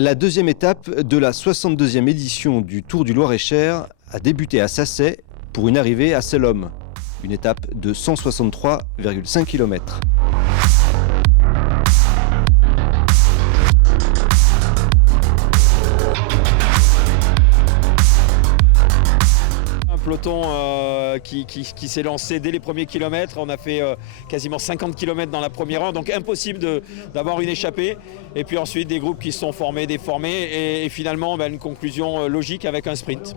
La deuxième étape de la 62e édition du Tour du Loir-et-Cher a débuté à Sasset pour une arrivée à Sellom, une étape de 163,5 km. Peloton qui s'est lancé dès les premiers kilomètres. On a fait quasiment 50 km dans la première heure, donc impossible d'avoir une échappée. Et puis ensuite des groupes qui se sont formés, déformés et finalement une conclusion logique avec un sprint.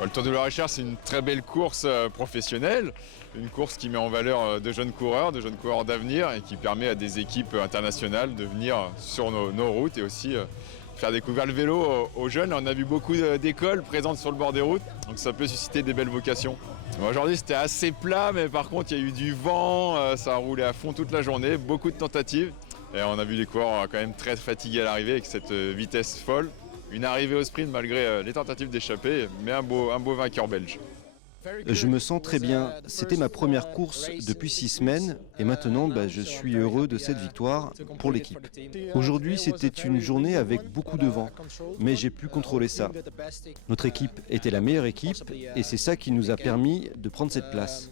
Le Tour du Loir-et-Cher, c'est une très belle course professionnelle, une course qui met en valeur de jeunes coureurs d'avenir et qui permet à des équipes internationales de venir sur nos routes et aussi faire découvrir le vélo aux jeunes. On a vu beaucoup d'écoles présentes sur le bord des routes, donc ça peut susciter des belles vocations. Aujourd'hui c'était assez plat, mais par contre il y a eu du vent, ça a roulé à fond toute la journée, beaucoup de tentatives. Et on a vu les coureurs quand même très fatigués à l'arrivée avec cette vitesse folle. Une arrivée au sprint malgré les tentatives d'échapper, mais un beau vainqueur belge. Je me sens très bien. C'était ma première course depuis 6 semaines et maintenant je suis heureux de cette victoire pour l'équipe. Aujourd'hui c'était une journée avec beaucoup de vent, mais j'ai pu contrôler ça. Notre équipe était la meilleure équipe et c'est ça qui nous a permis de prendre cette place.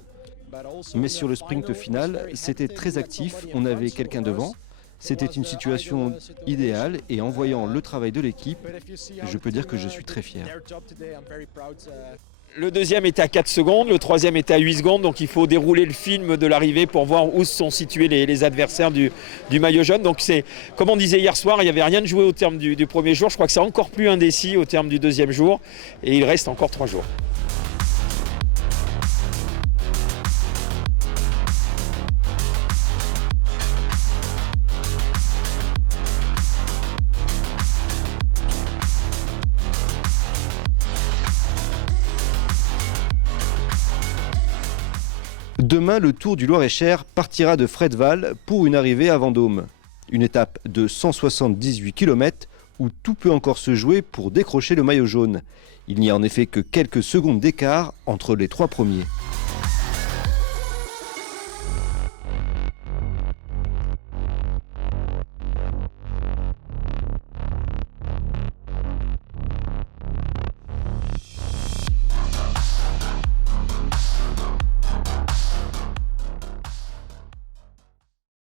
Mais sur le sprint final, c'était très actif, on avait quelqu'un devant. C'était une situation idéale et en voyant le travail de l'équipe, je peux dire que je suis très fier. Le deuxième était à 4 secondes, le troisième était à 8 secondes, donc il faut dérouler le film de l'arrivée pour voir où sont situés les adversaires du maillot jaune. Donc c'est, comme on disait hier soir, il n'y avait rien de joué au terme du premier jour, je crois que c'est encore plus indécis au terme du deuxième jour et il reste encore 3 jours. Demain, le Tour du Loir-et-Cher partira de Fredval pour une arrivée à Vendôme. Une étape de 178 km où tout peut encore se jouer pour décrocher le maillot jaune. Il n'y a en effet que quelques secondes d'écart entre les 3 premiers.